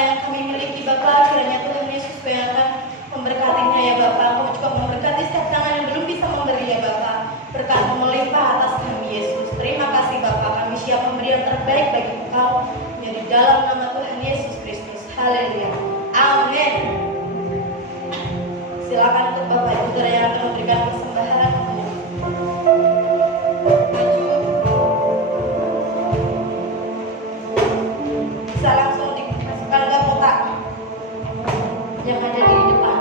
yang kami miliki Bapak, kiranya Tuhan Yesus yang akan memberkatinya ya Bapak. Kau juga memberkati setiap tangan yang belum bisa memberi ya Bapak. Berkat melimpah atas kami Yesus. Terima kasih Bapak, kami siap memberi yang terbaik bagi Engkau. Ya di dalam nama Tuhan Yesus Kristus. Haleluya. Amin. Silakan untuk Bapak Ibu Saudara yang akan memberikan persembahan. Maju. Bisa langsung dimasukkan ke kotak yang ada di depan.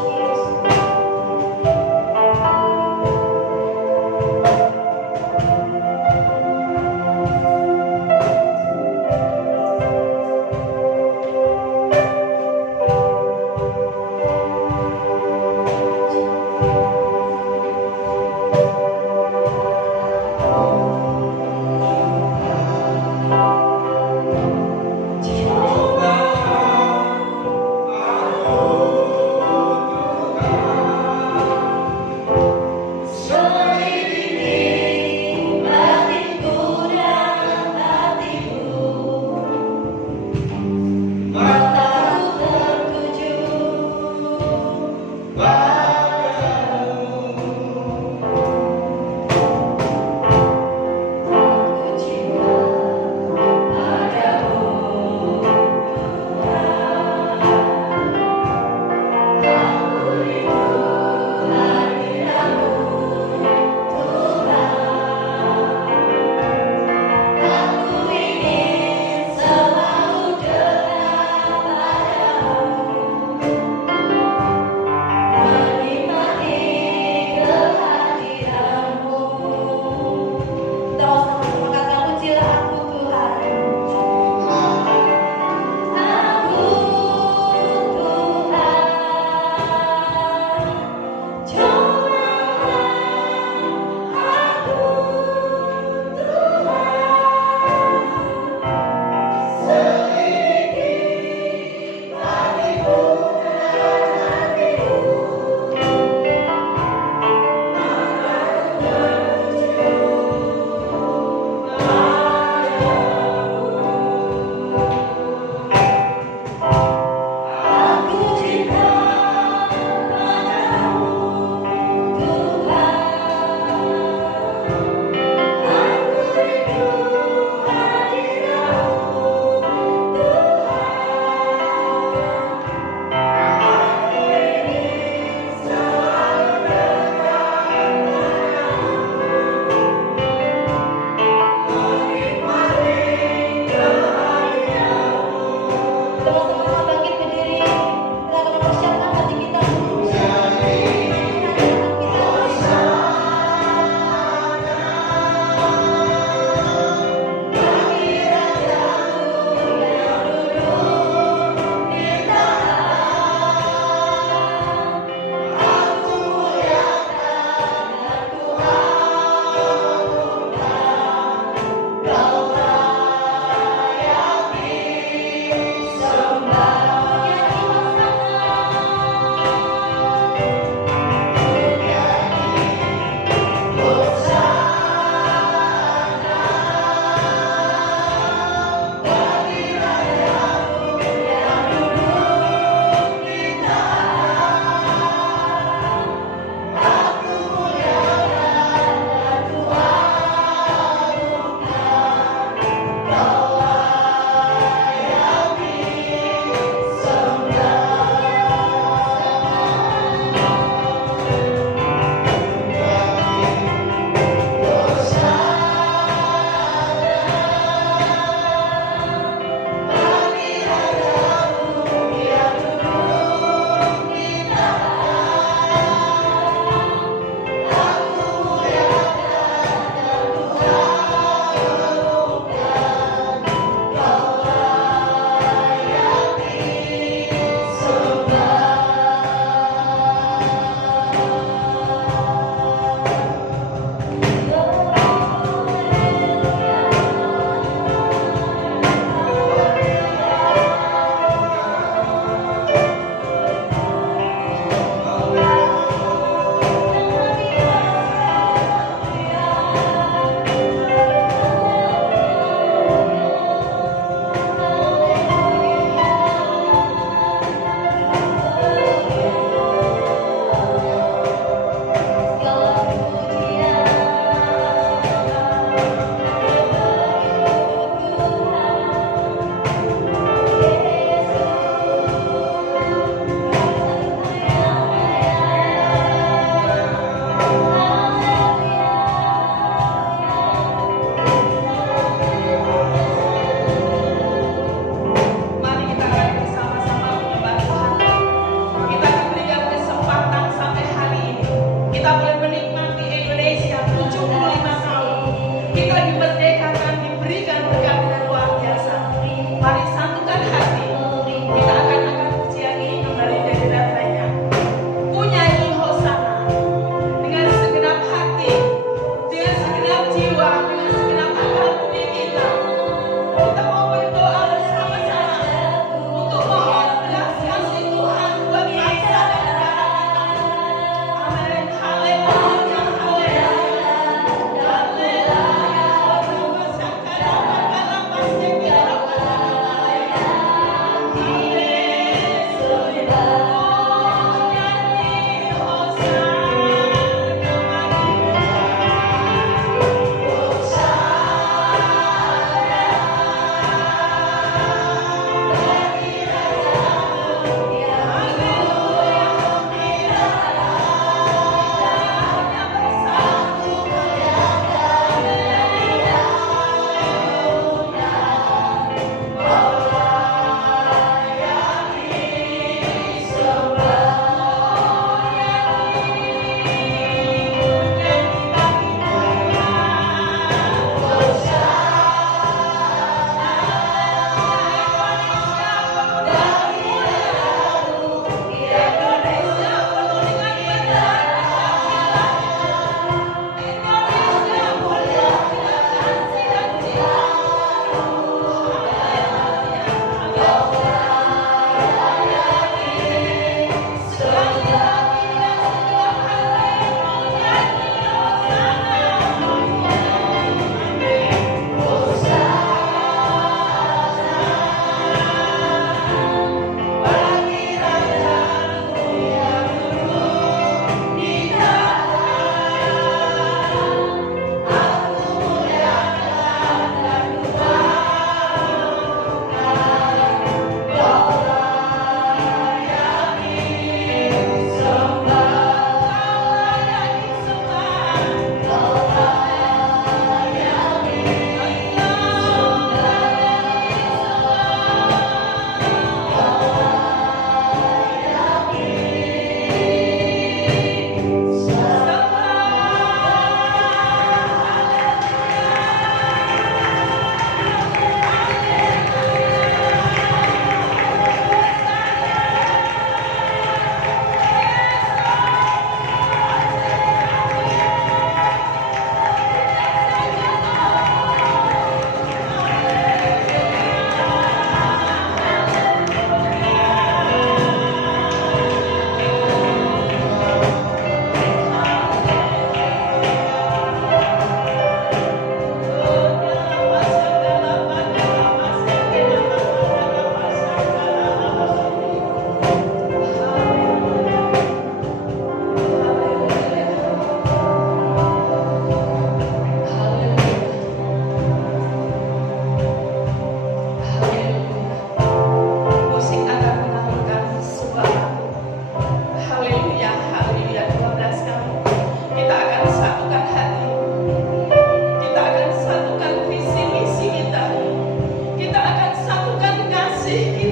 Cheers.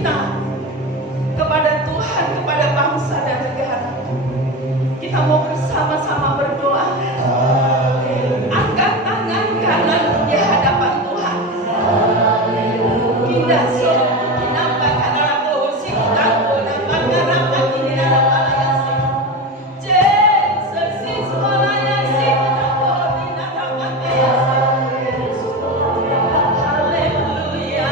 kita kepada Tuhan, kepada bangsa dan negara. Kita mau bersama-sama berdoa. Angkat tangan kanan di hadapan Tuhan. Kita Haleluya.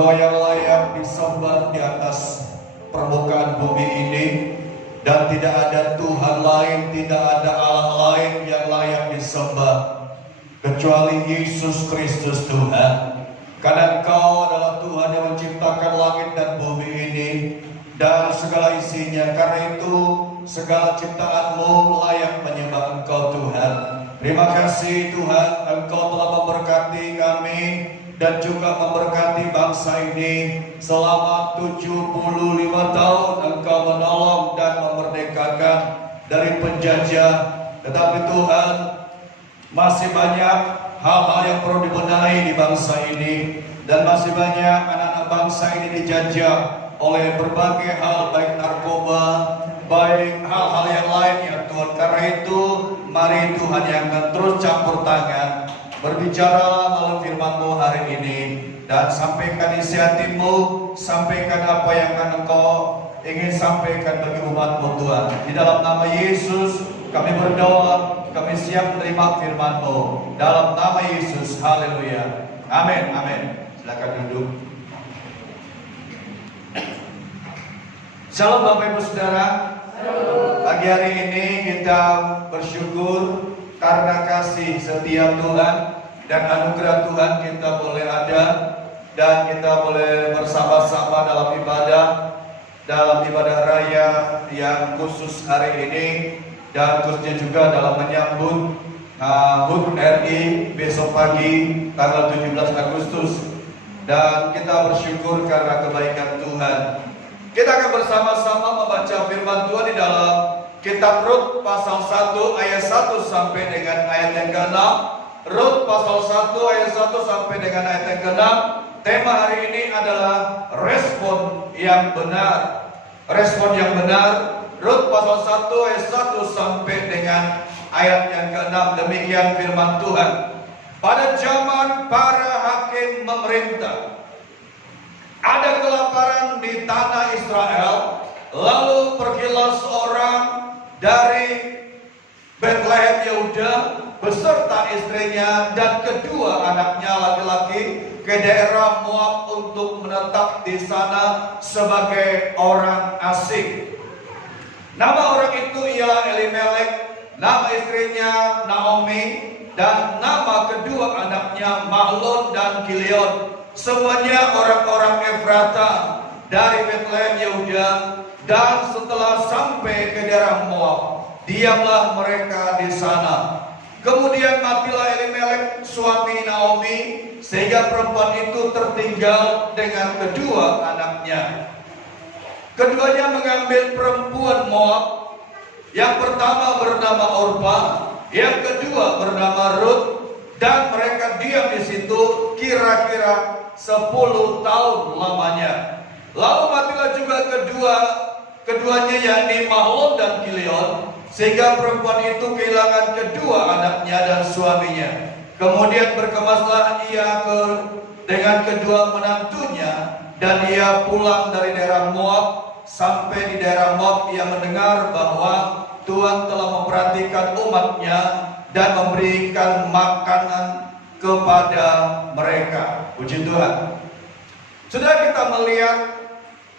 Engkau yang layak disembah di atas permukaan bumi ini, dan tidak ada Tuhan lain, tidak ada Allah lain yang layak disembah kecuali Yesus Kristus Tuhan. Karena Engkau adalah Tuhan yang menciptakan langit dan bumi ini dan segala isinya. Karena itu segala ciptaan-Mu layak menyembah Engkau Tuhan. Terima kasih Tuhan, Engkau telah memberkati kami dan juga memberkati bangsa ini. Selama 75 tahun Engkau menolong dan memerdekakan dari penjajah. Tetapi Tuhan, masih banyak hal-hal yang perlu dibenahi di bangsa ini, dan masih banyak anak-anak bangsa ini dijajah oleh berbagai hal, baik narkoba, baik hal-hal yang lain ya Tuhan. Karena itu mari Tuhan yang akan terus campur tangan, berbicara melalui firman-Mu hari ini, dan sampaikan isi hati-Mu, sampaikan apa yang akan Engkau ingin sampaikan bagi umat-Mu Tuhan. Di dalam nama Yesus kami berdoa, kami siap menerima firman-Mu. Dalam nama Yesus, haleluya. Amin, amin. Silakan duduk. Shalom Bapak Ibu Saudara. Pagi hari ini kita bersyukur karena kasih setia Tuhan dan anugerah Tuhan kita boleh ada dan kita boleh bersama-sama dalam ibadah raya yang khusus hari ini, dan khususnya juga dalam menyambut HUT RI besok pagi tanggal 17 Agustus. Dan kita bersyukur karena kebaikan Tuhan. Kita akan bersama-sama membaca firman Tuhan di dalam kitab Rut pasal 1 ayat 1 sampai dengan ayat yang ke-6. Rut pasal 1 ayat 1 sampai dengan ayat yang ke-6. Tema hari ini adalah respon yang benar. Respon yang benar. Rut pasal 1 ayat 1 sampai dengan ayat yang ke-6. Demikian firman Tuhan. Pada zaman para hakim memerintah, ada kelaparan di tanah Israel. Lalu pergilah seorang dari Bethlehem Yehuda beserta istrinya dan kedua anaknya laki-laki ke daerah Moab untuk menetap di sana sebagai orang asing. Nama orang itu ialah Elimelek, nama istrinya Naomi, dan nama kedua anaknya Mahlon dan Kilion. Semuanya orang-orang Efrata dari Bethlehem Yehuda. Dan setelah sampai ke daerah Moab, diamlah mereka di sana. Kemudian matilah Elimelek suami Naomi, sehingga perempuan itu tertinggal dengan kedua anaknya. Keduanya mengambil perempuan Moab. Yang pertama bernama Orpa, yang kedua bernama Rut, dan mereka diam di situ kira-kira 10 tahun lamanya. Lalu matilah juga keduanya, yakni Mahlon dan Kilion, sehingga perempuan itu kehilangan kedua anaknya dan suaminya. Kemudian berkemaslah ia dengan kedua menantunya, dan ia pulang dari daerah Moab. Sampai di daerah Moab ia mendengar bahwa Tuhan telah memperhatikan umatnya dan memberikan makanan kepada mereka. Puji Tuhan. Sudah kita melihat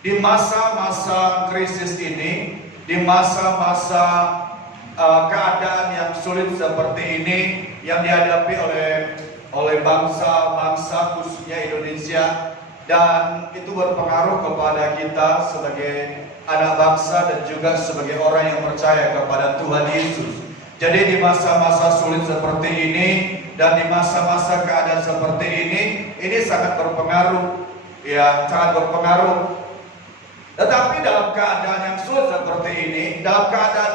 di masa-masa krisis ini, di masa-masa keadaan yang sulit seperti ini yang dihadapi oleh bangsa-bangsa khususnya Indonesia, dan itu berpengaruh kepada kita sebagai anak bangsa dan juga sebagai orang yang percaya kepada Tuhan Yesus. Jadi di masa-masa sulit seperti ini dan di masa-masa keadaan seperti ini sangat berpengaruh, ya sangat berpengaruh. Tetapi dalam keadaan yang sulit seperti ini, dalam keadaan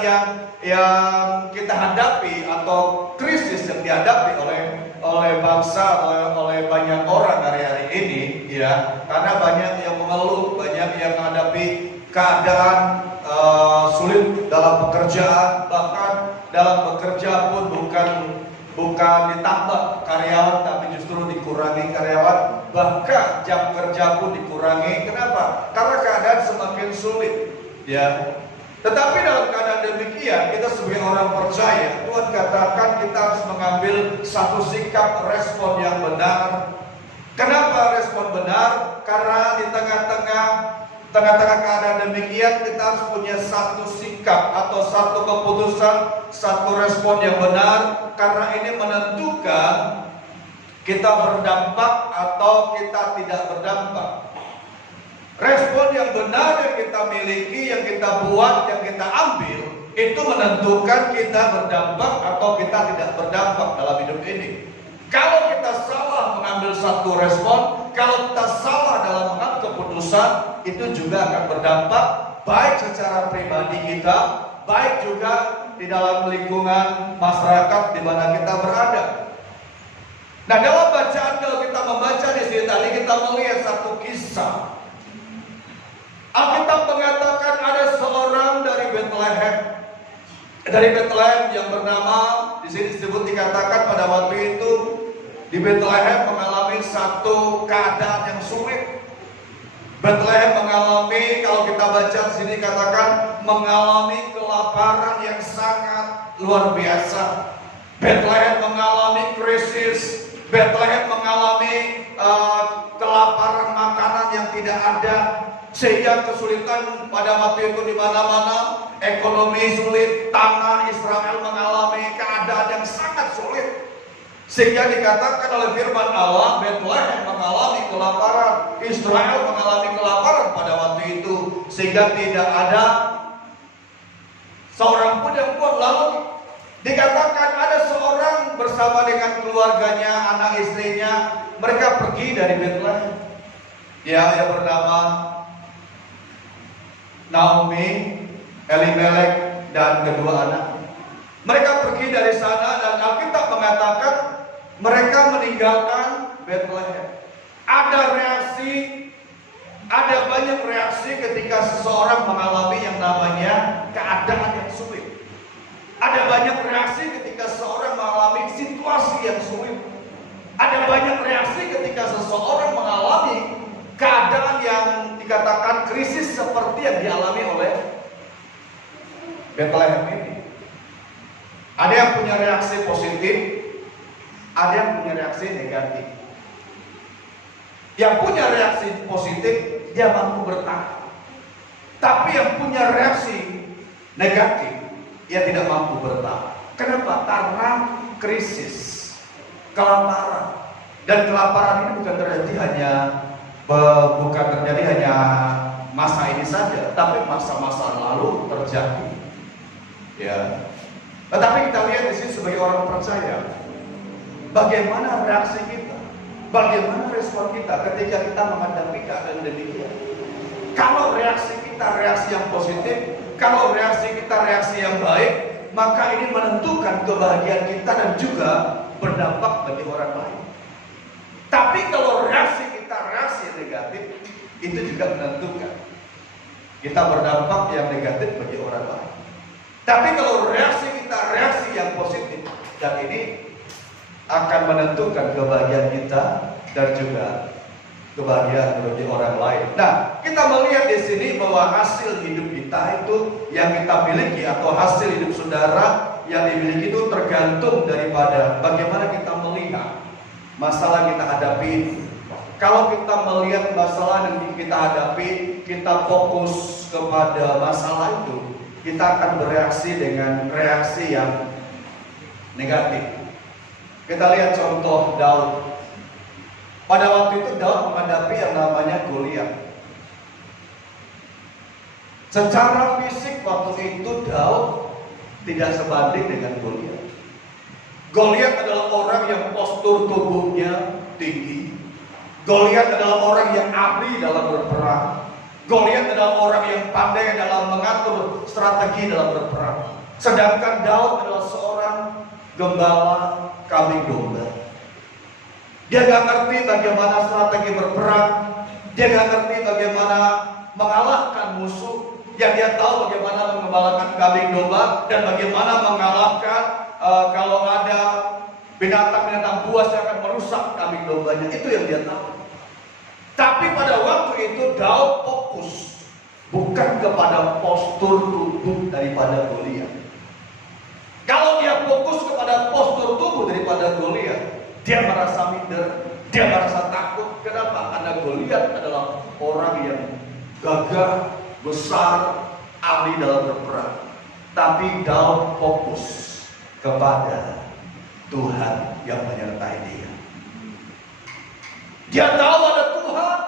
yang kita hadapi atau krisis yang dihadapi oleh bangsa, oleh banyak orang hari-hari ini, ya, karena banyak yang mengeluh, banyak yang menghadapi keadaan sulit dalam pekerjaan, bahkan dalam bekerja pun bukan ditambah karyawan, tapi justru dikurangi karyawan, bahkan jam kerja pun dikurangi. Kenapa? Karena keadaan semakin sulit, ya. Tetapi dalam keadaan demikian, kita sebagai orang percaya, Tuhan katakan kita harus mengambil satu sikap respon yang benar. Kenapa respon benar? Karena di tengah-tengah keadaan demikian kita harus punya satu sikap atau satu keputusan, satu respon yang benar, karena ini menentukan kita berdampak atau kita tidak berdampak. Respon yang benar yang kita miliki, yang kita buat, yang kita ambil, itu menentukan kita berdampak atau kita tidak berdampak dalam hidup ini. Kalau kita salah mengambil satu respon, kalau kita salah dalam mengambil keputusan, itu juga akan berdampak baik secara pribadi kita, baik juga di dalam lingkungan masyarakat di mana kita berada. Nah, dalam bacaan kalau kita membaca di sini tadi kita melihat satu kisah. Alkitab mengatakan ada seorang dari Bethlehem yang bernama, di sini disebut dikatakan pada waktu itu di Bethlehem mengalami satu keadaan yang sulit. Bethlehem mengalami, kalau kita baca di sini katakan mengalami kelaparan yang sangat luar biasa. Bethlehem mengalami krisis. Bethlehem mengalami kelaparan makanan yang tidak ada, sehingga kesulitan pada waktu itu di mana-mana. Ekonomi sulit, tanah Israel mengalami keadaan yang sangat sulit. Sehingga dikatakan oleh firman Allah, Bethlehem mengalami kelaparan, Israel mengalami kelaparan pada waktu itu, sehingga tidak ada seorang pun yang kuat. Lalu dikatakan ada seorang bersama dengan keluarganya, anak istrinya, mereka pergi dari Bethlehem. Ya, yang bernama Naomi, Elimelek, dan kedua anaknya. Mereka pergi dari sana dan Alkitab mengatakan mereka meninggalkan Bethlehem. Ada banyak reaksi ketika seseorang mengalami yang namanya keadaan yang sulit. Ada banyak reaksi ketika seseorang mengalami situasi yang sulit. Ada banyak reaksi ketika seseorang mengalami keadaan yang dikatakan krisis seperti yang dialami oleh Bethlehem ini. Ada yang punya reaksi positif, ada yang punya reaksi negatif. Yang punya reaksi positif, dia mampu bertahan. Tapi yang punya reaksi negatif, dia tidak mampu bertahan. Kenapa? Karena krisis, kelaparan. Dan kelaparan ini bukan terjadi hanya masa ini saja, tapi masa-masa lalu terjadi. Ya. Tetapi kita lihat di sini sebagai orang percaya, bagaimana reaksi kita, bagaimana respon kita ketika kita menghadapi keadaan demikian. Kalau reaksi kita reaksi yang positif, kalau reaksi kita reaksi yang baik, maka ini menentukan kebahagiaan kita dan juga berdampak bagi orang lain. Tapi kalau reaksi kita reaksi yang negatif, itu juga menentukan kita berdampak yang negatif bagi orang lain. Tapi kalau reaksi kita reaksi yang positif, dan ini akan menentukan kebahagiaan kita dan juga kebahagiaan bagi orang lain. Nah, kita melihat di sini bahwa hasil hidup kita itu yang kita miliki atau hasil hidup saudara yang dimiliki itu tergantung daripada bagaimana kita melihat masalah kita hadapi. Kalau kita melihat masalah yang kita hadapi, kita fokus kepada masalah itu, kita akan bereaksi dengan reaksi yang negatif. Kita lihat contoh Daud. Pada waktu itu Daud menghadapi yang namanya Goliat. Secara fisik waktu itu Daud tidak sebanding dengan Goliat. Goliat adalah orang yang postur tubuhnya tinggi. Goliat adalah orang yang ahli dalam berperang. Goliat adalah orang yang pandai dalam mengatur strategi dalam berperang. Sedangkan Daud adalah seorang gembala kambing domba. Dia gak ngerti bagaimana strategi berperang. Dia gak ngerti bagaimana mengalahkan musuh. Yang dia tahu bagaimana mengembalakan kambing domba dan bagaimana mengalahkan kalau ada binatang-binatang buas yang akan merusak kambing dombanya. Itu yang dia tahu. Tapi pada waktu itu Daud fokus bukan kepada postur tubuh daripada Goliat. Kalau dia fokus kepada postur tubuh daripada Goliat, dia merasa minder, dia merasa takut, Kenapa? Karena Goliat adalah orang yang gagah, besar, ahli dalam berperang. Tapi Daud fokus kepada Tuhan yang menyertai dia. Dia tahu ada Tuhan.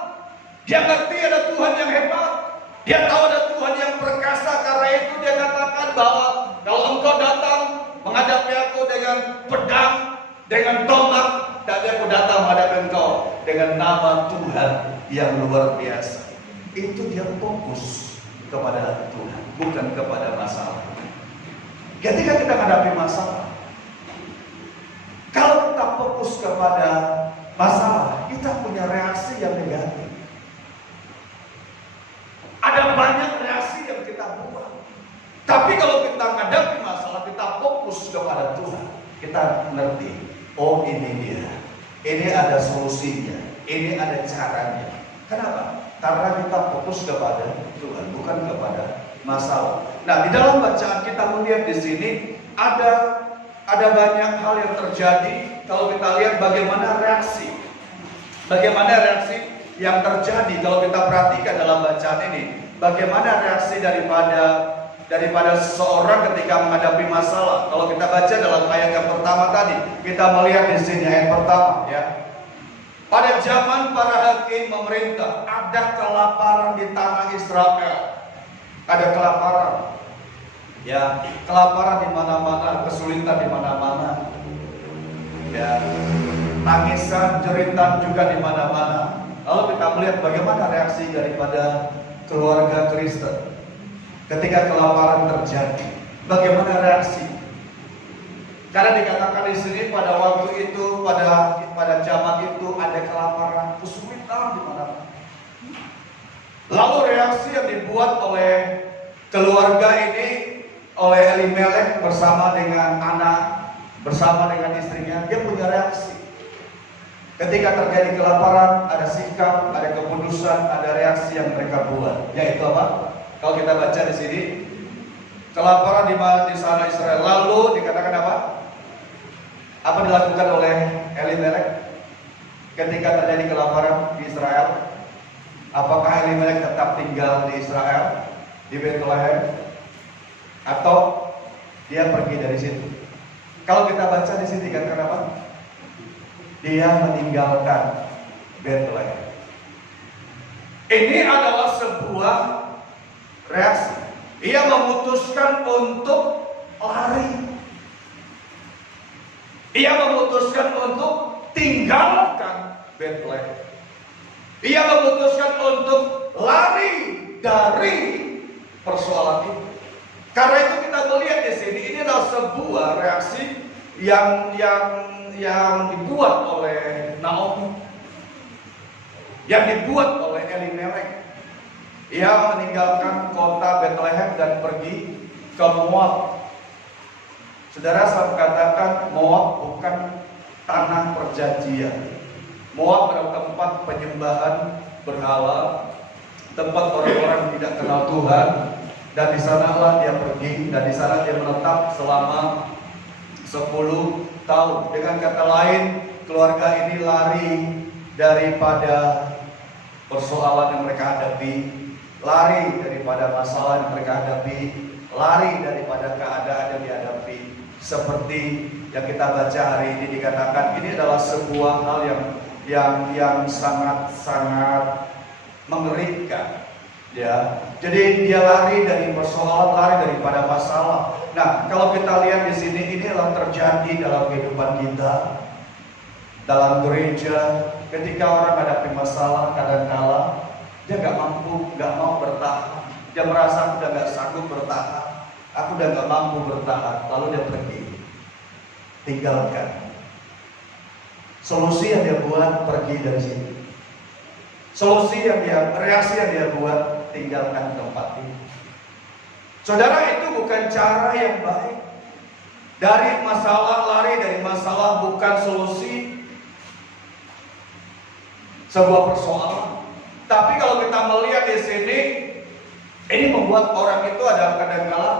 Dia ngerti ada Tuhan yang hebat. Dia tahu ada Tuhan yang perkasa. Karena itu dia katakan bahwa kalau engkau datang menghadapi aku dengan pedang, dengan tombak, dan aku datang menghadapi engkau dengan nama Tuhan yang luar biasa. Itu dia fokus kepada Tuhan, bukan kepada masalah. Ketika kita menghadapi masalah, kalau kita fokus kepada masalah, kita punya reaksi yang negatif. Ada banyak reaksi yang kita buat. Tapi kalau kita menghadapi masalah, kita fokus kepada Tuhan. Kita mengerti, oh ini dia. Ini ada solusinya. Ini ada caranya. Kenapa? Karena kita fokus kepada Tuhan, bukan kepada masalah. Nah, di dalam bacaan kita melihat di sini ada banyak hal yang terjadi. Kalau kita lihat bagaimana reaksi yang terjadi kalau kita perhatikan dalam bacaan ini, bagaimana reaksi daripada seseorang ketika menghadapi masalah. Kalau kita baca dalam ayat yang pertama tadi, kita melihat di sini ayat pertama, ya. Pada zaman para hakim memerintah, ada kelaparan di tanah Israel. Ada kelaparan, ya, kelaparan di mana-mana, kesulitan di mana-mana, ya, tangisan, jeritan juga di mana-mana. Lalu kita melihat bagaimana reaksi daripada keluarga Kristen ketika kelaparan terjadi. Bagaimana reaksi? Karena dikatakan di sini pada waktu itu, pada zaman itu ada kelaparan, kesulitan di mana-mana. Lalu reaksi yang dibuat oleh keluarga ini, oleh Elimelek bersama dengan anak, bersama dengan istrinya, dia punya reaksi. Ketika terjadi kelaparan, ada sikap, ada keputusan, ada reaksi yang mereka buat. Yaitu apa? Kalau kita baca di sini, kelaparan di sana Israel. Lalu dikatakan apa? Apa dilakukan oleh Elimelek ketika terjadi kelaparan di Israel? Apakah Elimelek tetap tinggal di Israel, di Bethlehem, atau dia pergi dari situ? Kalau kita baca di sini kan kenapa? Dia meninggalkan Bethlehem. Ini adalah sebuah reaksi. Ia memutuskan untuk lari. Ia memutuskan untuk tinggalkan Bethlehem. Ia memutuskan untuk lari dari persoalan itu. Karena itu kita melihat di sini, ini adalah sebuah reaksi yang dibuat oleh Naomi, yang dibuat oleh Elimelek. Ia meninggalkan kota Bethlehem dan pergi ke Moab. Saudara, saya katakan Moab bukan tanah perjanjian. Moab adalah tempat penyembahan berhala, tempat orang-orang tidak kenal Tuhan, dan di sanalah dia pergi, dan di sana dia menetap selama 10 tahun. Dengan kata lain, keluarga ini lari daripada persoalan yang mereka hadapi, lari daripada masalah yang mereka hadapi, lari daripada keadaan yang dihadapi. Seperti yang kita baca hari ini dikatakan, ini adalah sebuah hal yang sangat-sangat mengerikan, ya. Jadi dia lari dari persoalan, lari daripada masalah. Nah, kalau kita lihat di sini, ini adalah terjadi dalam kehidupan kita, dalam gereja. Ketika orang hadapi masalah, kadang-kala dia nggak mampu, nggak mau bertahan. Dia merasa aku udah nggak sanggup bertahan, aku udah nggak mampu bertahan. Lalu dia pergi, tinggalkan. Solusi yang dia buat, pergi dari sini. Reaksi yang dia buat, tinggalkan tempat ini. Saudara, itu bukan cara yang baik. Dari masalah, lari dari masalah bukan solusi sebuah persoalan. Tapi kalau kita melihat di sini, ini membuat orang itu ada kadang-kala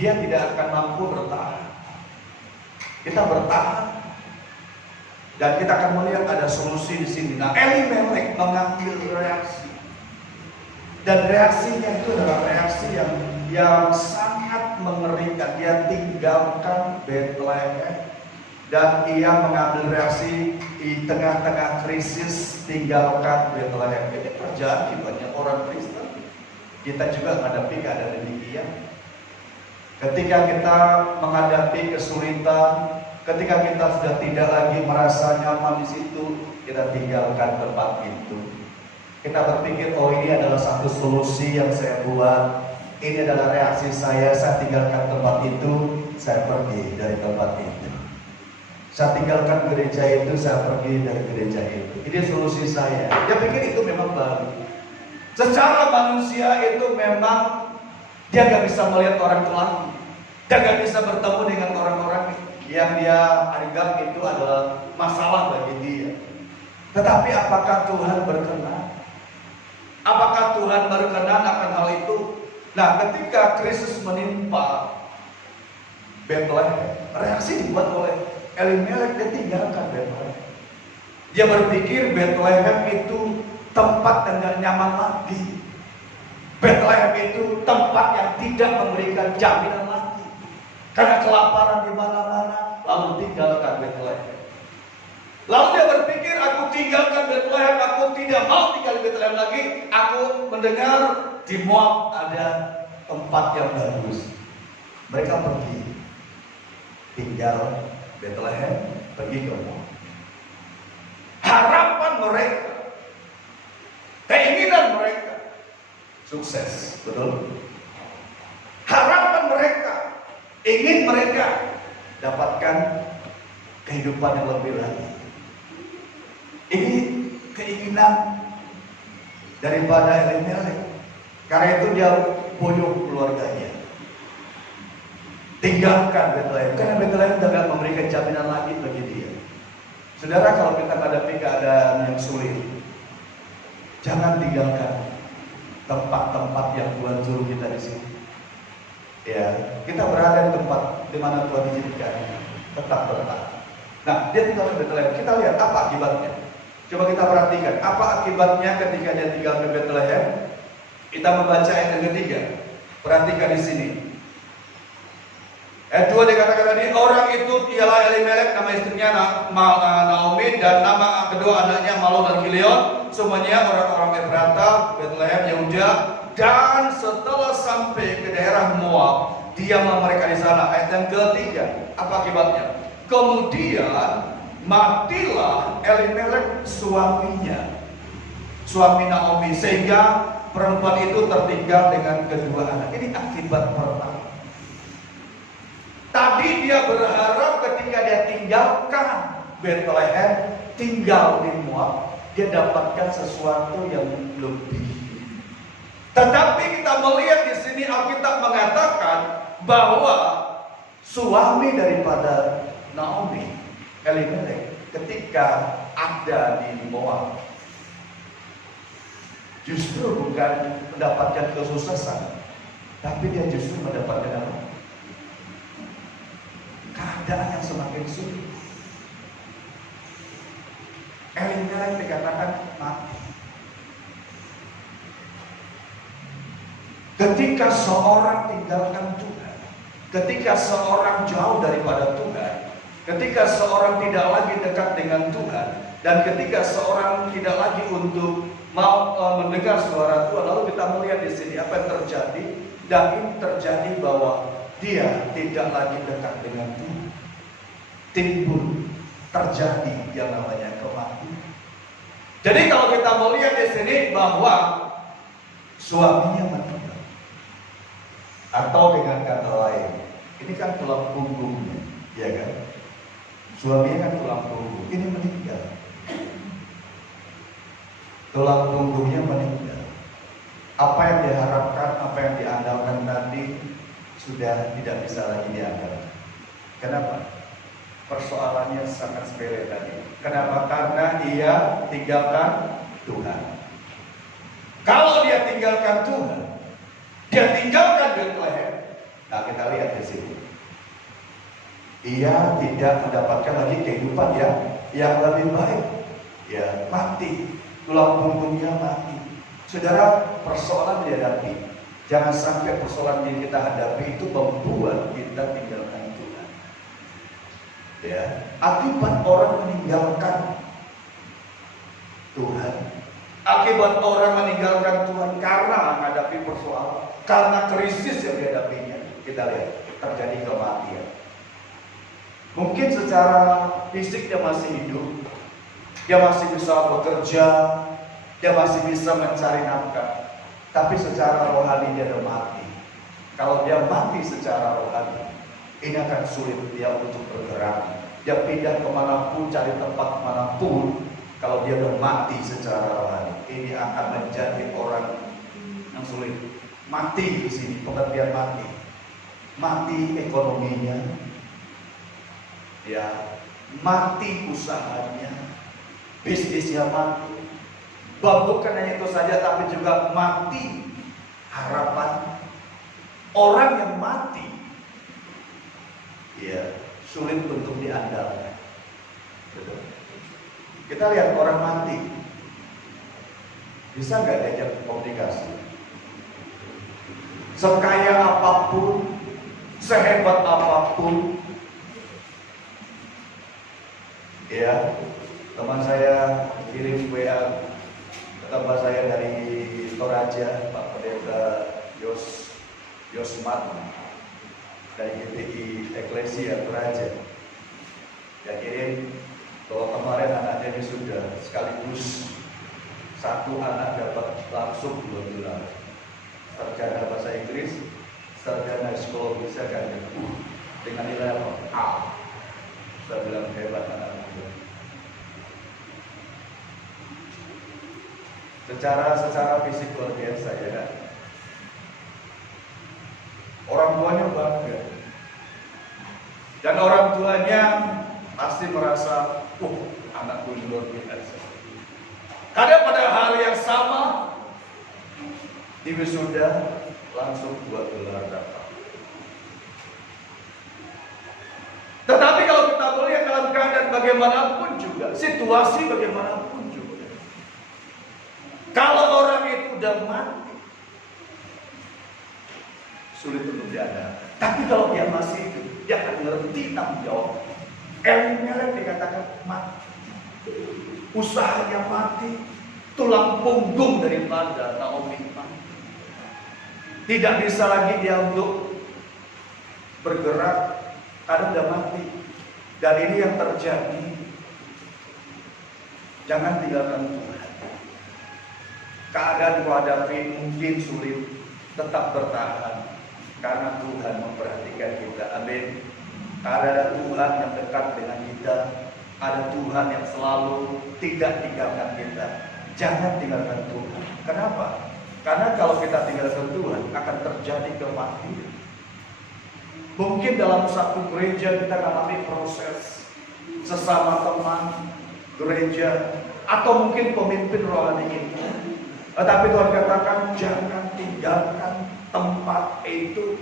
dia tidak akan mampu bertahan. Kita bertahan. Dan kita akan melihat ada solusi di sini. Nah, Elimelek mengambil reaksi. Dan reaksinya itu adalah reaksi yang sangat mengerikan. Dia tinggalkan Bethlehem dan ia mengambil reaksi di tengah-tengah krisis, tinggalkan Bethlehem. Ini terjadi banyak orang Kristen. Kita juga menghadapi keadaan demikian. Ketika kita menghadapi kesulitan, ketika kita sudah tidak lagi merasa nyaman di situ, kita tinggalkan tempat itu. Kita berpikir, oh ini adalah satu solusi yang saya buat. Ini adalah reaksi saya tinggalkan tempat itu, saya pergi dari tempat itu. Saya tinggalkan gereja itu, saya pergi dari gereja itu. Ini solusi saya. Dia pikir itu memang baru. Secara manusia itu memang dia gak bisa melihat orang lagi. Dia gak bisa bertemu dengan orang-orang yang dia anggap itu adalah masalah bagi dia. Tetapi apakah Tuhan berkenan? Apakah Tuhan berkenan akan hal itu? Nah, ketika krisis menimpa Bethlehem, reaksi dibuat oleh Elimelek, dia tinggalkan Bethlehem. Dia berpikir Bethlehem itu tempat yang gak nyaman lagi. Bethlehem itu tempat yang tidak memberikan jaminan lagi. Karena kelaparan di mana-mana, lalu tinggalkan Bethlehem. Lalu dia berpikir, aku tinggalkan Bethlehem, aku tidak mau tinggal di Bethlehem lagi. Aku mendengar di Moab ada tempat yang bagus. Mereka pergi, tinggal Bethlehem, pergi ke Moab. Harapan mereka, keinginan mereka, sukses, betul? Harapan mereka, ingin mereka dapatkan kehidupan yang lebih lagi. Ini keinginan daripada Elimelek. Karena itu dia boyong keluarganya. Tinggalkan Bethlehem. Karena Bethlehem tidak memberikan jaminan lagi bagi dia. Saudara, kalau kita menghadapi keadaan yang sulit, jangan tinggalkan tempat-tempat yang Tuhan suruh kita di sini. Ya, kita berada di tempat di mana Tuhan izinkan, tetap bertahan. Nah, dia tinggal di Bethlehem. Kita lihat apa akibatnya. Coba kita perhatikan apa akibatnya ketika dia tinggal di Bethlehem. Kita membaca ayat yang ketiga. Perhatikan di sini. Ayat 2 dikatakan tadi, orang itu ialah Elimelek, nama istrinya Naomi, dan nama kedua anaknya Malon dan Kilion. Semuanya orang-orang Efrata, Bethlehem, Yehuda. Dan setelah sampai ke daerah Moab, diamlah mereka di sana. Ayat yang ketiga, apa akibatnya? Kemudian matilah Elimelek suaminya, suami Naomi, sehingga perempuan itu tertinggal dengan kedua anak. Ini akibat pertama. Tadi dia berharap ketika dia tinggalkan Bethlehem, tinggal di Moab, dia dapatkan sesuatu yang lebih. Tetapi kita melihat di sini Alkitab mengatakan bahwa suami daripada Naomi, Elimelek, ketika ada di Moab, justru bukan mendapatkan kesuksesan, tapi dia justru mendapatkan apa? Keadaan yang semakin sulit. Elimelek dikatakan mati. Ketika seorang tinggalkan Tuhan, ketika seorang jauh daripada Tuhan, ketika seorang tidak lagi dekat dengan Tuhan, dan ketika seorang tidak lagi untuk mau mendengar suara Tuhan, lalu kita melihat di sini apa yang terjadi. Dan ini terjadi bahwa dia tidak lagi dekat dengan Tuhan. Timbul terjadi yang namanya kematian. Jadi kalau kita melihat di sini bahwa suaminya meninggal, atau dengan kata lain, ini kan tulang punggungnya, ya kan? Suaminya kan tulang punggung, ini meninggal. Tulang punggungnya meninggal. Apa yang diharapkan, apa yang diandalkan tadi sudah tidak bisa lagi diandalkan. Kenapa? Persoalannya sangat sepele tadi. Kenapa? Karena dia tinggalkan Tuhan. Kalau dia tinggalkan Tuhan, dia tinggalkan Bethlehem. Nah, kita lihat di sini. Dia tidak mendapatkan lagi kehidupan yang yang lebih baik, ya mati, tulang punggungnya mati. Saudara, persoalan dihadapi, jangan sampai persoalan yang kita hadapi itu membuat kita tinggalkan Tuhan. Ya, akibat orang meninggalkan Tuhan, akibat orang meninggalkan Tuhan karena menghadapi persoalan, karena krisis yang dihadapinya, kita lihat terjadi kematian. Mungkin secara fisik dia masih hidup, dia masih bisa bekerja, dia masih bisa mencari nafkah, tapi secara rohani dia sudah mati. Kalau dia mati secara rohani, ini akan sulit dia untuk bergerak. Dia pindah kemanapun, cari tempat manapun. Kalau dia sudah mati secara rohani, ini akan menjadi orang yang sulit. Mati di sini, pengertian mati. Mati ekonominya, ya, mati usahanya, bisnisnya mati. Bukan hanya itu saja, tapi juga mati harapan. Orang yang mati, ya, sulit untuk diandalkan. Betul. Kita lihat orang mati, bisa nggak diajak komunikasi? Sekaya apapun, sehebat apapun, ya, teman saya kirim WA ke tempat saya dari Toraja, Pak Pendeta Yosmat dari GPI Eklesia Toraja. Dia kirim bahwa kemarin anaknya ini sudah sekaligus satu anak dapat langsung 2 gelar, sarjana bahasa Inggris, sarjana psikologi, saya kan dengan nilai A. Saya bilang hebat anak muda. Secara fisik luar biasa, ya kan? Orang tuanya bangga, dan orang tuanya pasti merasa, anakku ini luar biasa. Kadang pada hari yang sama di wisuda langsung 2 gelar dapat. Tetapi kalau kita melihat dalam keadaan bagaimanapun juga, situasi bagaimanapun juga, kalau orang itu udah mati, sulit untuk diandalkan. Tapi kalau dia masih hidup, dia akan ngerti tanggung jawab. Elimelek dikatakan mati, usahanya mati, tulang punggung daripada Naomi mati. Tidak bisa lagi dia untuk bergerak, karena sudah mati. Dan ini yang terjadi. Jangan tinggalkan Tuhan. Keadaan kau hadapi mungkin sulit, tetap bertahan, karena Tuhan memperhatikan kita. Amin. Ada Tuhan yang dekat dengan kita, ada Tuhan yang selalu tidak tinggalkan kita. Jangan tinggalkan Tuhan. Kenapa? Karena kalau kita tinggalkan Tuhan, akan terjadi kematian. Mungkin dalam satu gereja kita alami proses sesama teman gereja, atau mungkin pemimpin rohani kita. Tetapi Tuhan katakan, jangan tinggalkan tempat itu.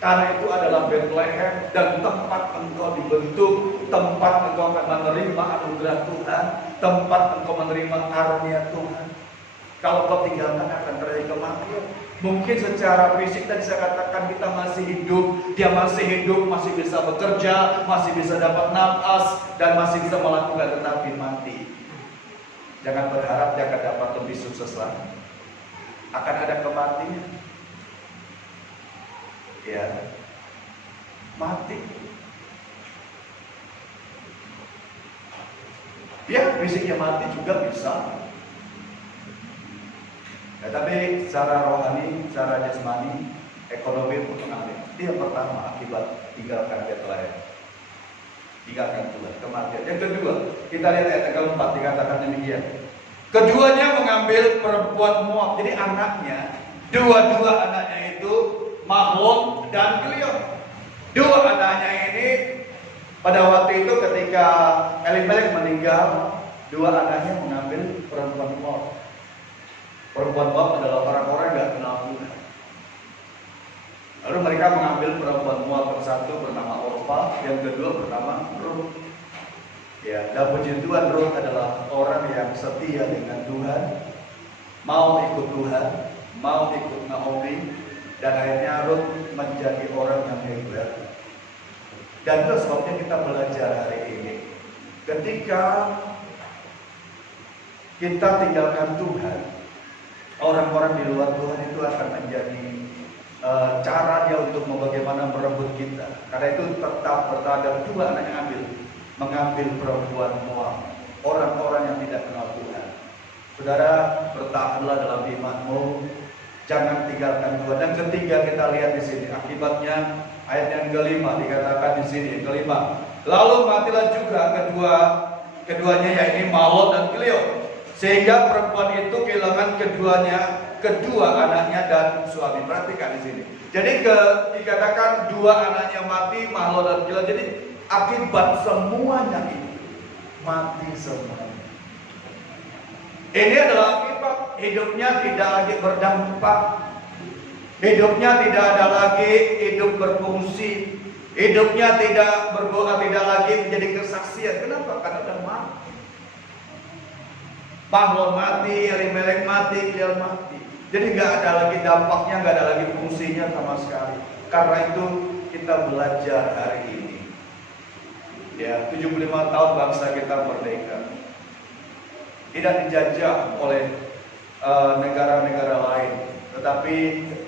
Karena itu adalah Bethlehem, dan tempat engkau dibentuk, tempat engkau akan menerima anugerah Tuhan, tempat engkau menerima karunia Tuhan. Kalau kau tinggalkan akan terjadi kematian. Mungkin secara fisik tadi saya katakan kita masih hidup, dia masih hidup, masih bisa bekerja, masih bisa dapat nafas, dan masih bisa melakukan, tetapi mati. Jangan berharap dia akan dapat lebih sukses lagi. Akan ada kematian. Ya, mati. Ya, fisiknya mati juga bisa. Ya, tapi secara rohani, secara jasmani, ekonomi pun mengalami. Itu yang pertama akibat tinggalkan Bethlehem, tinggalkan Tuhan, kematian. Yang kedua, kita lihat ayat yang 4 dikatakan demikian. Keduanya mengambil perempuan Moab. Jadi anaknya, dua anaknya itu Mahlon dan Kilion. Dua anaknya ini pada waktu itu ketika Elimelek meninggal, dua anaknya mengambil perempuan Moab. Perempuan Moab adalah orang-orang yang tidak kenal Tuhan. Lalu mereka mengambil perempuan Moab, satu bernama Orpa, yang kedua bernama Ruth. Ya, dan puji Tuhan, Ruth adalah orang yang setia dengan Tuhan, mau ikut Tuhan, mau ikut Naomi, dan akhirnya Ruth menjadi orang yang hebat. Dan itu sebabnya kita belajar hari ini. Ketika kita tinggalkan Tuhan, orang-orang di luar Tuhan itu akan menjadi caranya untuk bagaimana merebut kita. Karena itu tetap bertadab dua anak yang mengambil perempuan Moab, orang-orang yang tidak kenal Tuhan. Saudara, bertahanlah dalam imanmu, jangan tinggalkan Tuhan. Dan ketiga, kita lihat di sini akibatnya ayat yang kelima dikatakan di sini, yang kelima. Lalu matilah juga keduanya, yaitu Mahlon dan Kilion, sehingga perempuan itu kehilangan kedua anaknya dan suami. Perhatikan di sini. Jadi dikatakan dua anaknya mati, Mahlon dan Kilion. Jadi akibat semuanya itu mati semua. Ini adalah akibat hidupnya tidak lagi berdampak, hidupnya tidak ada lagi hidup berfungsi, hidupnya tidak lagi menjadi kesaksian. Kenapa? Karena sudah mati. Mahlon mati, Elimelek mati, Kilion mati. Jadi nggak ada lagi dampaknya, nggak ada lagi fungsinya sama sekali. Karena itu kita belajar hari ini. Ya, 75 tahun bangsa kita merdeka. Tidak dijajah oleh negara-negara lain, tetapi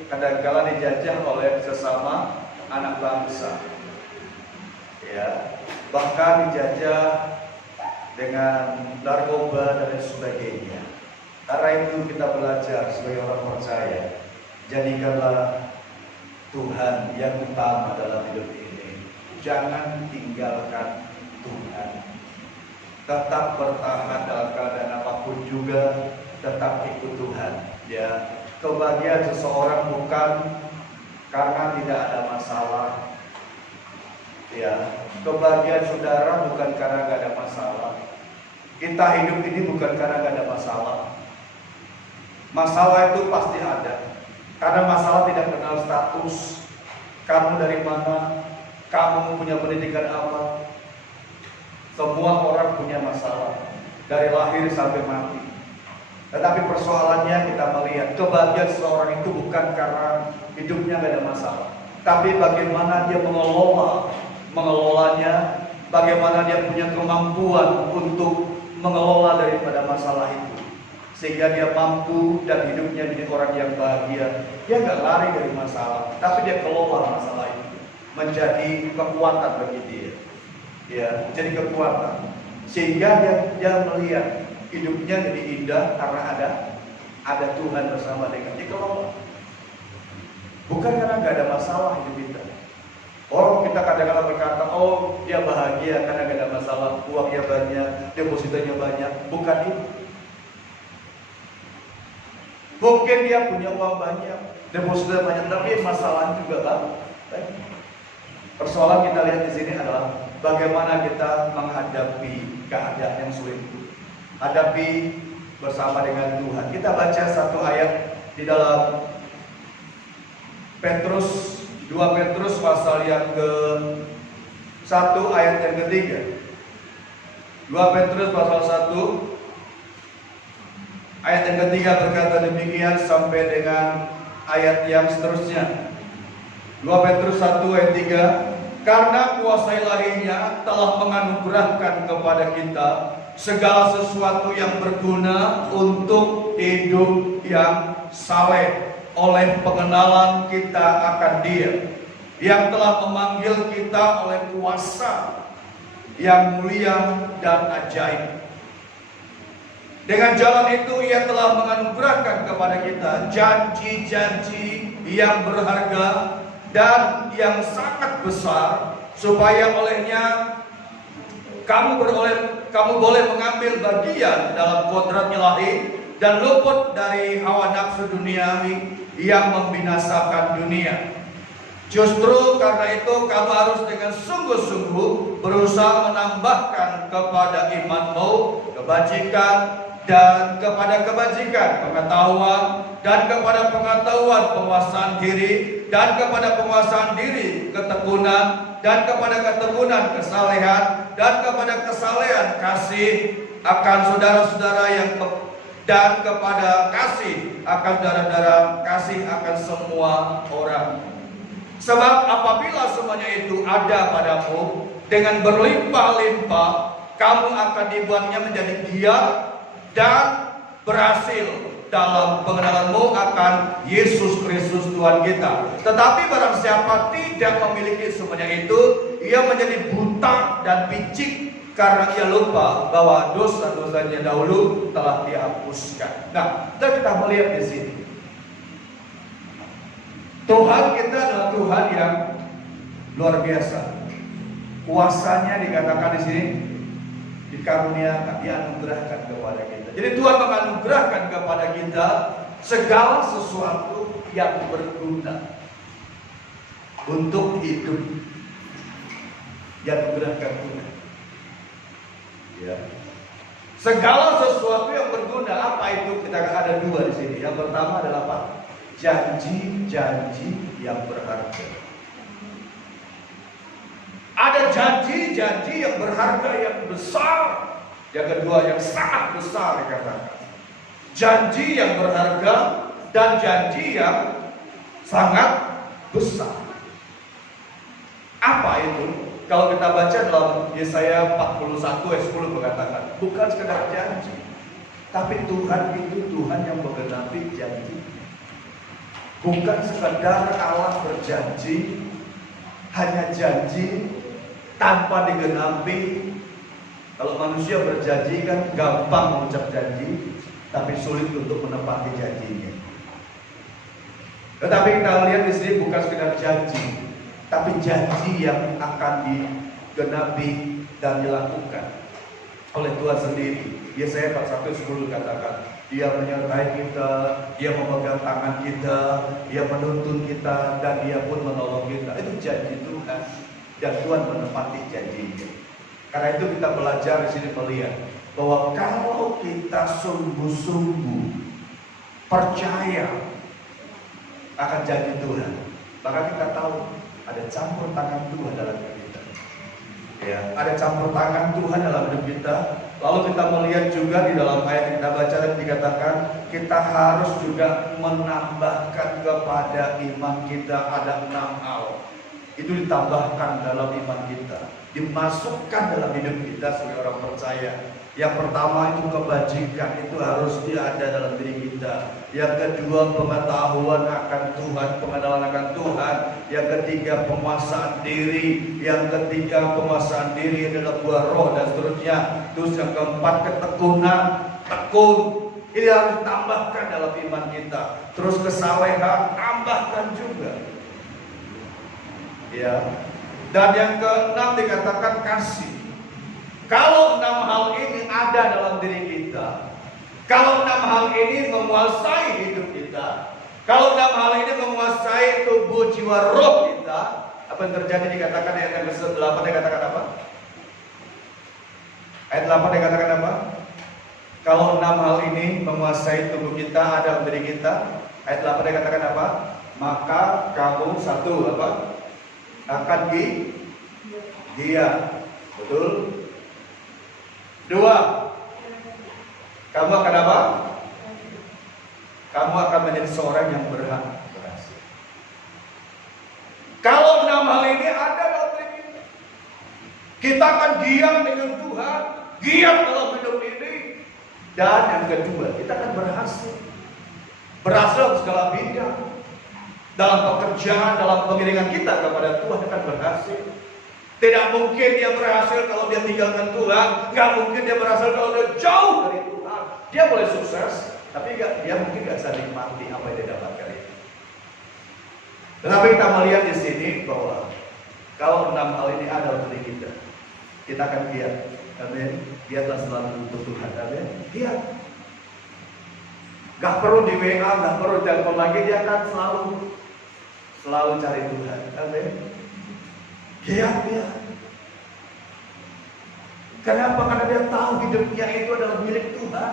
kadang-kala dijajah oleh sesama anak bangsa. Ya, bahkan dijajah dengan narkoba dan sebagainya. Karena itu kita belajar sebagai orang percaya, jadikanlah Tuhan yang utama dalam hidup ini. Jangan tinggalkan Tuhan. Tetap bertahan dalam keadaan apapun juga, tetap ikut Tuhan. Ya, kebahagiaan seseorang bukan karena tidak ada masalah. Ya, kebahagiaan saudara bukan karena gak ada masalah. Kita hidup ini bukan karena gak ada masalah. Masalah itu pasti ada. Karena masalah tidak kenal status. Kamu dari mana? Kamu punya pendidikan apa? Semua orang punya masalah dari lahir sampai mati. Tetapi persoalannya kita melihat kebahagiaan seseorang itu bukan karena hidupnya gak ada masalah, tapi bagaimana dia mengelolanya, bagaimana dia punya kemampuan untuk mengelola daripada masalah itu, sehingga dia mampu dan hidupnya menjadi orang yang bahagia. Dia nggak lari dari masalah, tapi dia kelola masalah itu menjadi kekuatan bagi dia. Ya, jadi kekuatan, sehingga dia melihat hidupnya jadi indah karena ada Tuhan bersama dengan dia. Kelola, bukan karena nggak ada masalah hidup kita. Oh, kita kadang-kadang berkata, oh dia bahagia karena gak ada masalah, uangnya banyak, depositonya banyak. Bukan itu. Mungkin dia punya uang banyak, depositonya banyak, tapi masalah juga banyak. Persoalan kita lihat di sini adalah bagaimana kita menghadapi keadaan yang sulit. Hadapi bersama dengan Tuhan. Kita baca satu ayat di dalam Petrus 2 Petrus pasal yang ke-1 ayat yang ketiga. 2 Petrus pasal 1 ayat yang ketiga berkata demikian sampai dengan ayat yang seterusnya. 2 Petrus 1 ayat 3, karena kuasa ilahinya telah menganugerahkan kepada kita segala sesuatu yang berguna untuk hidup yang saleh oleh pengenalan kita akan Dia yang telah memanggil kita oleh kuasa yang mulia dan ajaib. Dengan jalan itu Ia telah menganugerahkan kepada kita janji-janji yang berharga dan yang sangat besar, supaya olehnya kamu boleh mengambil bagian dalam kodrat ilahi dan luput dari hawa nafsu duniawi yang membinasakan dunia. Justru karena itu kamu harus dengan sungguh-sungguh berusaha menambahkan kepada imanmu kebajikan, dan kepada kebajikan, pengetahuan, dan kepada pengetahuan penguasaan diri, dan kepada penguasaan diri ketekunan, dan kepada ketekunan kesalehan, dan kepada kesalehan kasih akan saudara-saudara dan kepada kasih akan saudara-saudara, kasih akan semua orang. Sebab apabila semuanya itu ada padamu dengan berlimpah-limpah, kamu akan dibuatnya menjadi giat dan berhasil dalam pengenalanmu akan Yesus Kristus Tuhan kita. Tetapi barang siapa tidak memiliki semuanya itu, ia menjadi buta dan picik karena ia lupa bahwa dosa-dosanya dahulu telah dihapuskan. Nah, kita melihat di sini. Tuhan kita adalah Tuhan yang luar biasa. Kuasanya dikatakan di sini dikaruniakan, dianugerahkan kepada kita. Jadi Tuhan menganugerahkan kepada kita segala sesuatu yang berguna untuk hidup. Dianugerahkan Tuhan. Ya. Segala sesuatu yang berguna, apa itu? Kita ada dua di sini. Yang pertama adalah apa? Janji-janji yang berharga. Ada janji-janji yang berharga yang besar. Yang kedua yang sangat besar dikatakan. Janji yang berharga dan janji yang sangat besar. Apa itu? Kalau kita baca dalam Yesaya 41 ayat 10 mengatakan, bukan sekedar janji, tapi Tuhan itu Tuhan yang menggenapi janji. Bukan sekedar Allah berjanji, hanya janji tanpa digenapi. Kalau manusia berjanji kan gampang mengucap janji, tapi sulit untuk menepati janjinya. Tetapi kita lihat di sini bukan sekedar janji, tapi janji yang akan digenapi dan dilakukan oleh Tuhan sendiri. Yesaya 41:10 katakan, Dia menyertai kita, Dia memegang tangan kita, Dia menuntun kita, dan Dia pun menolong kita. Itu janji Tuhan, dan Tuhan menepati janjinya. Karena itu kita belajar di sini melihat bahwa kalau kita sungguh-sungguh percaya akan janji Tuhan, maka kita tahu ada campur tangan Tuhan dalam hidup kita. Ya, ada campur tangan Tuhan dalam hidup kita. Lalu kita melihat juga di dalam ayat yang kita baca dan dikatakan kita harus juga menambahkan kepada iman kita ada 6 hal. Itu ditambahkan dalam iman kita, dimasukkan dalam hidup kita sebagai orang percaya. Yang pertama itu kebajikan, itu harus ada dalam diri kita. Yang kedua pengetahuan akan Tuhan, pengenalan akan Tuhan. Yang ketiga penguasaan diri. Yang ketiga penguasaan diri adalah buah roh dan seterusnya. Terus yang keempat ketekunan, tekun. Ini harus ditambahkan dalam iman kita. Terus kesalehan tambahkan juga. Ya. Dan yang keenam dikatakan kasih. Kalau 6 hal ini ada dalam diri kita, kalau 6 hal ini menguasai hidup kita, kalau 6 hal ini menguasai tubuh jiwa roh kita, apa yang terjadi dikatakan ayat yang ke-8 dikatakan apa? Ayat 8 dikatakan apa? Kalau 6 hal ini menguasai tubuh kita, ada dalam diri kita, ayat 8 dikatakan apa? Maka kamu satu apa? Akan dia, betul? 2, kamu akan apa? Kamu akan menjadi seorang yang berhasil. Kalau 6 hal ini ada dalam diri kita, kita akan giat dengan Tuhan, giat dalam hidup ini. Dan yang kedua, kita akan berhasil. Berhasil dalam segala bidang. Dalam pekerjaan, dalam pengiringan kita kepada Tuhan akan berhasil. Tidak mungkin dia berhasil kalau dia tinggalkan Tuhan. Gak mungkin dia berhasil kalau dia jauh dari Tuhan. Dia boleh sukses, tapi dia mungkin gak bisa nikmati apa yang dia dapatkan itu. Tetapi kita melihat di sini bahwa kalau 6 hal ini ada dalam diri kita, kita akan giat. Amin. Giatlah selalu untuk Tuhan. Amin. Giat. Gak perlu di WA, gak perlu telepon lagi, dia akan selalu cari Tuhan. Amin. Giat dia. Kenapa? Karena dia tahu hidupnya itu adalah milik Tuhan.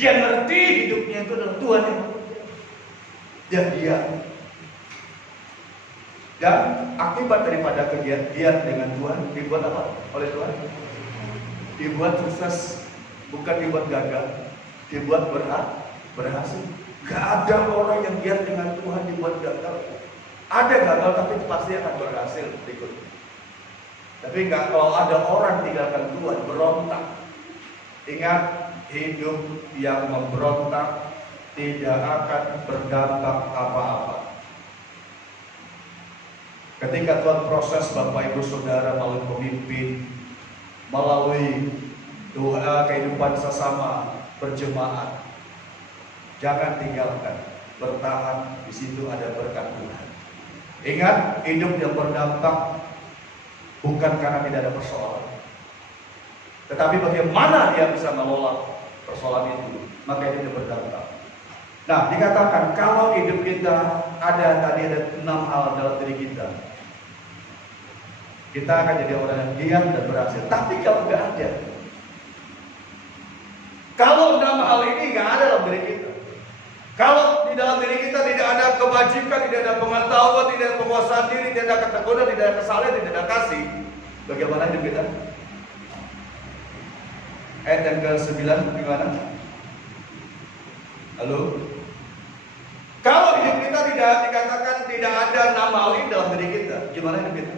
Dia ngerti hidupnya itu adalah Tuhan yang dia. Dan akibat daripada kegiatan dengan Tuhan dibuat apa? Oleh Tuhan dibuat sukses, bukan dibuat gagal, dibuat berhasil. Gak ada orang yang giat dengan Tuhan dibuat gagal. Ada gagal tapi pasti akan berhasil berikutnya. Tapi nggak kalau ada orang tinggalkan Tuhan berontak. Ingat, hidup yang memberontak tidak akan berdampak apa-apa. Ketika Tuhan proses Bapak Ibu Saudara melalui pemimpin, melalui doa kehidupan sesama berjemaat, jangan tinggalkan, bertahan, di situ ada berkat Tuhan. Ingat, hidup yang berdampak bukan karena tidak ada persoalan, tetapi bagaimana dia bisa mengelola persoalan itu, maka itu berdampak. Nah, dikatakan kalau hidup kita ada 6 hal dalam diri kita akan jadi orang yang giat dan berhasil. Tapi kalau nggak ada, kalau 6 hal ini nggak ada dalam diri kita, kalau di dalam diri kita tidak ada kebajikan, tidak ada pengetahuan, tidak ada penguasaan diri, tidak ada ketekunan, tidak ada kesalahan, tidak ada kasih, bagaimana hidup kita? Ayat yang ke-9 gimana? Halo? Kalau hidup kita tidak dikatakan tidak ada 6 hal ini dalam diri kita, gimana hidup kita?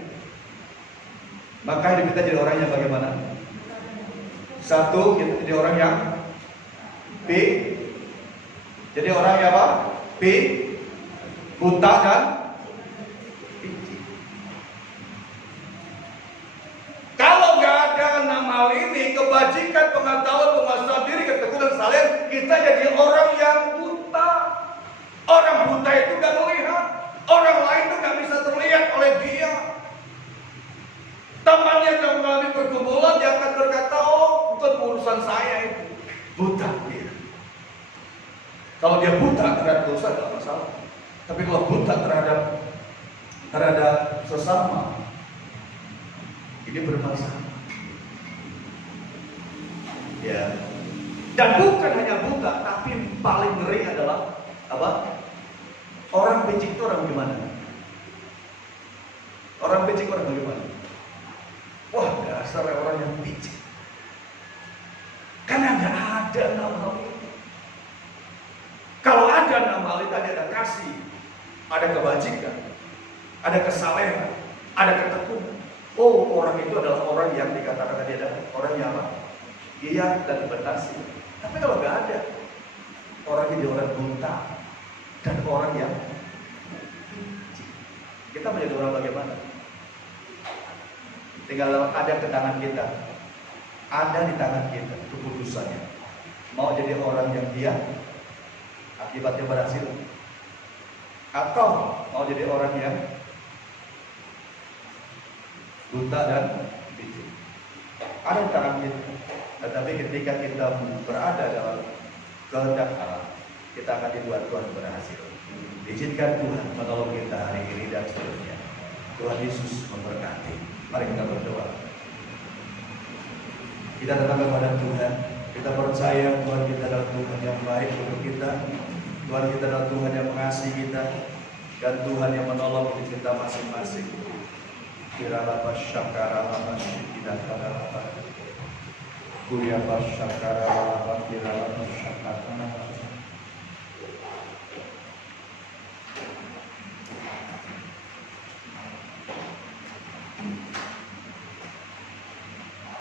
Maka hidup kita jadi orang yang bagaimana? 1, kita jadi orang yang P. Jadi orang yang apa? P, buta dan pici. Kalau nggak ada 6 hal ini, kebajikan, pengetahuan, penguasaan diri, ketekunan, kesalahan, kita jadi orang yang buta. Orang buta itu nggak melihat, orang lain itu nggak bisa terlihat oleh dia. Temannya yang mengalami pergumulan, dia akan berkata, oh bukan urusan saya itu. Buta dia. Kalau dia buta terhadap dosa tidak masalah. Tapi kalau buta terhadap sesama, ini bermasalah. Ya. Dan bukan hanya buta, tapi paling ngeri adalah apa? Orang picik itu orang bagaimana? Orang picik orang bagaimana? Wah, dasar orang yang picik. Karena nggak ada 6 hal ini. Kalau ada 6 hal itu, ada kasih, ada kebajikan, ada kesalehan, ada ketekunan. Oh, orang itu adalah orang yang dikatakan tadi adalah orang yang apa? Giat dan berhasil. Tapi kalau nggak ada, orang jadi orang buta dan orang yang picik. Kita menjadi orang bagaimana? Tinggal ada ke tangan kita, ada di tangan kita keputusannya. Mau jadi orang yang giat, akibatnya berhasil, atau mau jadi orang yang buta dan picik. Ada di tangan kita. Tetapi ketika kita berada dalam kehendak Allah, kita akan dibuat Tuhan berhasil. Izinkan Tuhan menolong kita hari ini dan seterusnya. Tuhan Yesus memberkati. Mari kita berdoa. Kita datang kepada Tuhan. Kita percaya Tuhan kita adalah Tuhan yang baik untuk kita. Tuhan kita adalah Tuhan yang mengasihi kita, dan Tuhan yang menolong hidup kita masing-masing. Kiralapa syakara lama syikida kadalapa Kuyapa syakara lama kiralapa syakara lama.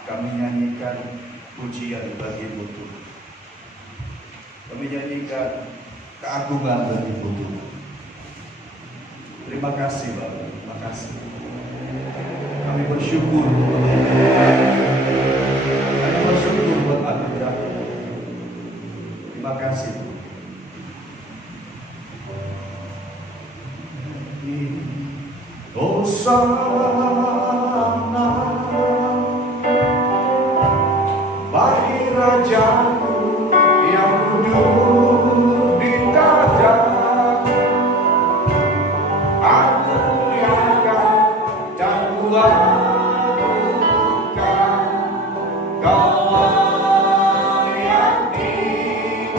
Kami nyanyikan pujian bagi-Mu Tuhan. Kami nyanyikan keagungan bagi-Mu Tuhan. Terima kasih Bapak, terima kasih. Kami bersyukur, kami bersyukur buat anugerah. Terima kasih. Hosana bagi Rajaku yang duduk di tahta. Aku muliakan dan kuagukan Kau yang tinggi.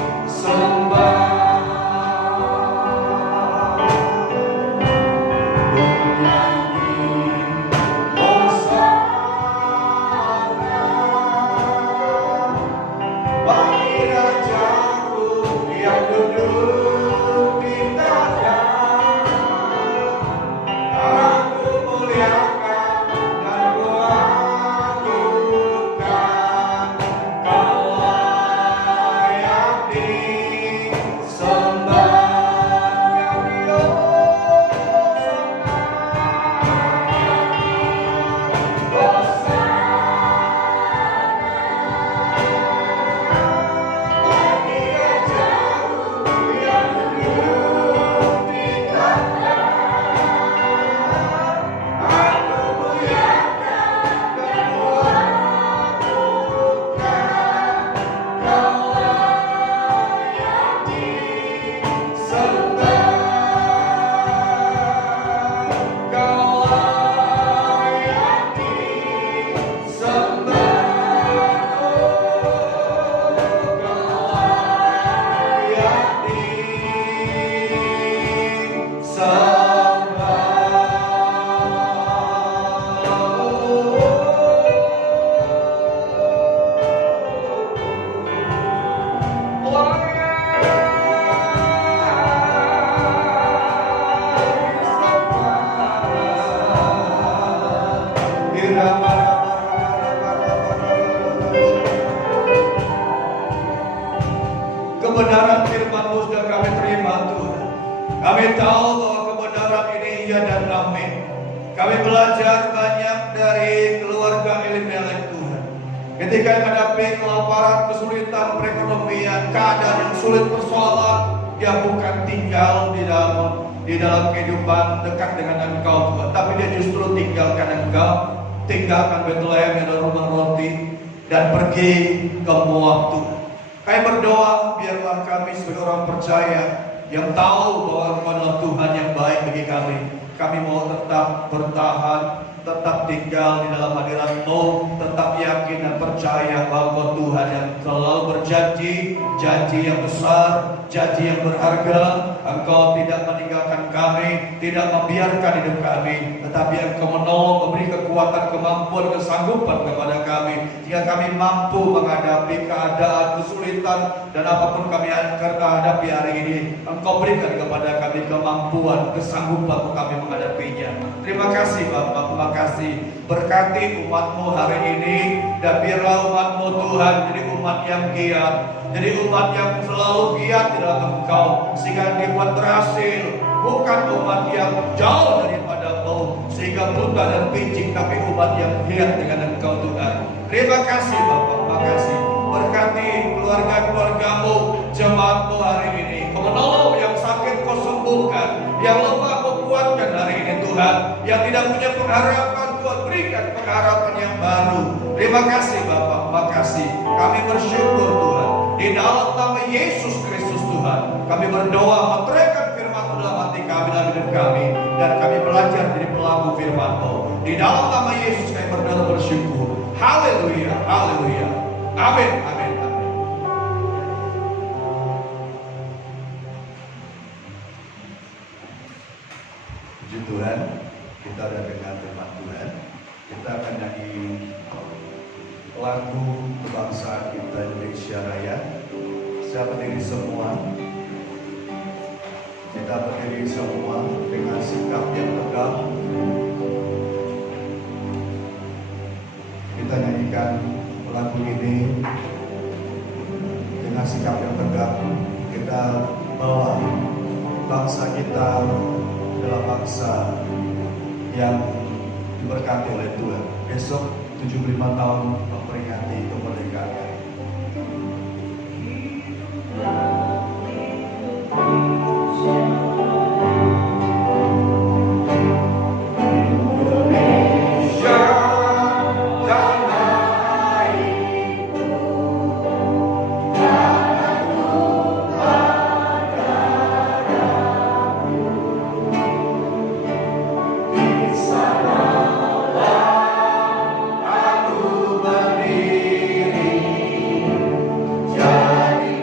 tahu bahwa kebenaran ini iya dan amin. Kami belajar banyak dari keluarga Elimelek Tuhan. Ketika menghadapi kelaparan, kesulitan perekonomian, keadaan yang sulit, persoalan, dia bukan tinggal di dalam kehidupan dekat dengan Engkau Tuhan, tapi dia justru tinggalkan Engkau, tinggalkan Bethlehem yang ada rumah roti, dan pergi ke Moab Tuhan. Kami berdoa biarlah kami sebagai orang percaya yang tahu bahwa Engkau adalah Tuhan yang baik bagi kami. Kami mau tetap bertahan, tetap tinggal di dalam hadirat-Mu, tetap yakin dan percaya bahwa Tuhan yang selalu berjanji, janji yang besar, janji yang berharga. Engkau tidak meninggalkan kami, tidak membiarkan hidup kami, tetapi Engkau menolong, memberi kekuatan, kemampuan, kesanggupan kepada kami, sehingga kami mampu menghadapi keadaan, kesulitan, dan apapun kami akan hadapi hari ini. Engkau berikan kepada kami kemampuan, kesanggupan untuk kami menghadapinya. Terima kasih Bapak, terima kasih. Berkati umat-Mu hari ini, dan biarlah umat-Mu Tuhan jadi umat yang giat, jadi umat yang selalu giat di dalam Engkau, sehingga dibuat berhasil. Bukan umat yang jauh daripada-Mu sehingga buta dan pincing, tapi umat yang giat dengan Engkau Tuhan. Terima kasih Bapak, terima kasih. Berkati keluarga-keluarga-Mu, jemaat-Mu hari ini. Kau menolong yang sakit, Kau sembuhkan, yang lemah Kau kuatkan hari ini Tuhan, yang tidak punya pengharapan Tuhan berikan pengharapan yang baru. Terima kasih Bapak, terima kasih. Kami bersyukur Tuhan, di dalam nama Yesus Kristus Tuhan, kami berdoa, meteraikan firman-Mu dalam hati kami, dalam hidup kami, dan kami belajar jadi pelaku firman-Mu. Di dalam nama Yesus kami berdoa bersyukur. Haleluya, haleluya. Amin, amin, amin. Puji Tuhan, kita ada dengan firman Tuhan. Kita akan nyanyi lagu kebangsaan kita Indonesia Raya. Saya berdiri semua. Kita berdiri semua dengan sikap yang tegak. Kita nyanyikan lagu ini dengan sikap yang tegak. Kita bawa bangsa kita adalah bangsa yang diberkati oleh Tuhan. Besok 75 tahun memperingati kemerdekaan. Aku berdiri jadi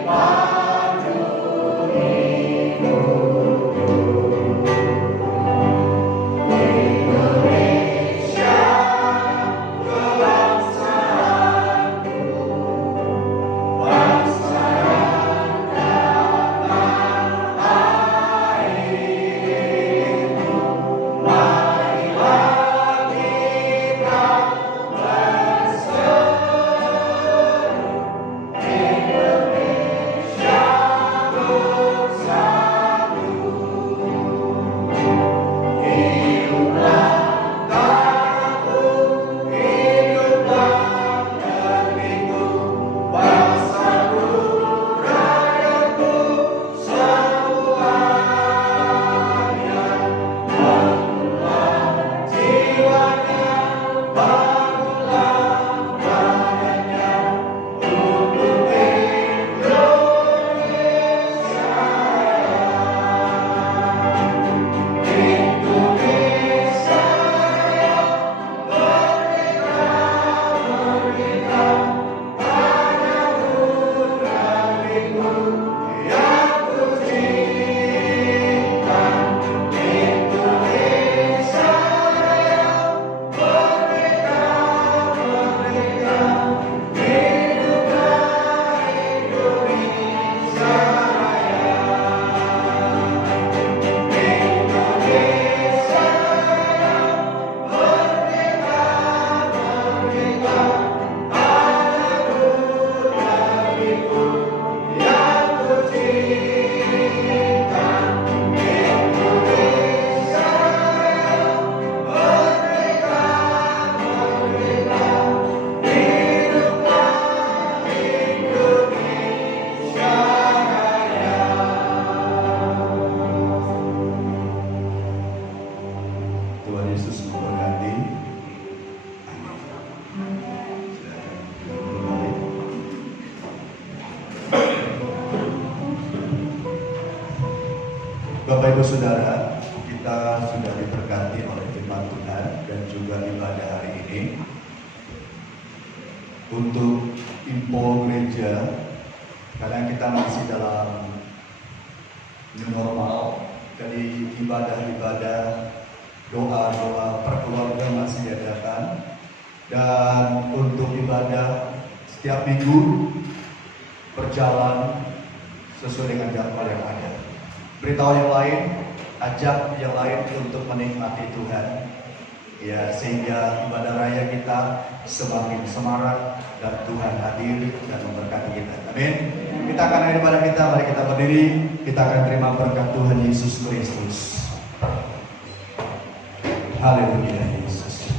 Tuhan Yesus memberkati. Bapak Ibu Saudara, kita sudah diberkati oleh firman Tuhan dan juga ibadah hari ini. Untuk info gereja, karena kita masih dalam new normal, jadi ibadah-ibadah, doa-doa perkeluarga masih diadakan. Dan untuk ibadah setiap minggu berjalan sesuai dengan jadwal yang ada. Beritahu yang lain, ajak yang lain untuk menikmati Tuhan, ya, sehingga ibadah raya kita semakin semarak dan Tuhan hadir dan memberkati kita. Amin. Kita akan hadir pada kita, mari kita berdiri, kita akan terima berkat Tuhan Yesus Kristus. Haleluya Yesus.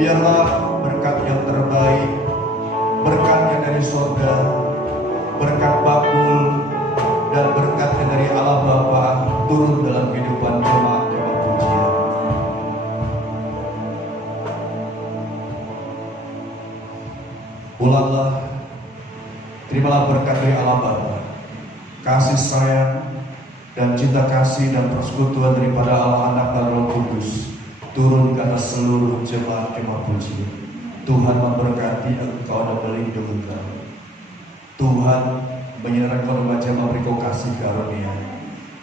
Biarlah berkat yang terbaik, berkatnya dari surga, berkat bakul, dan berkatnya dari Allah Bapa turun dalam kehidupan jemaat-jemaat pujian. Ulanglah, terimalah berkat dari Allah Bapa, kasih sayang dan cinta kasih dan persekutuan daripada Allah Anak dan Roh Kudus turun ke atas seluruh jemaat-jemaat pujian. Tuhan memberkati engkau dan melindungi engkau. Tuhan menyerahkan wajah memberi kau kasih karunia.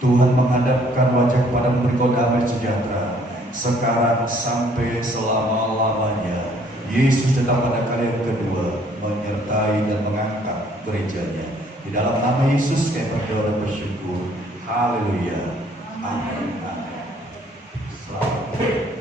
Tuhan menghadapkan wajah kepada memberi kau damai sejahtera sekarang sampai selama-lamanya. Yesus datang pada kali yang kedua menyertai dan mengangkat gerejanya. Di dalam nama Yesus kami berdoa dan bersyukur. Haleluya. Amin. Amin. Selamat.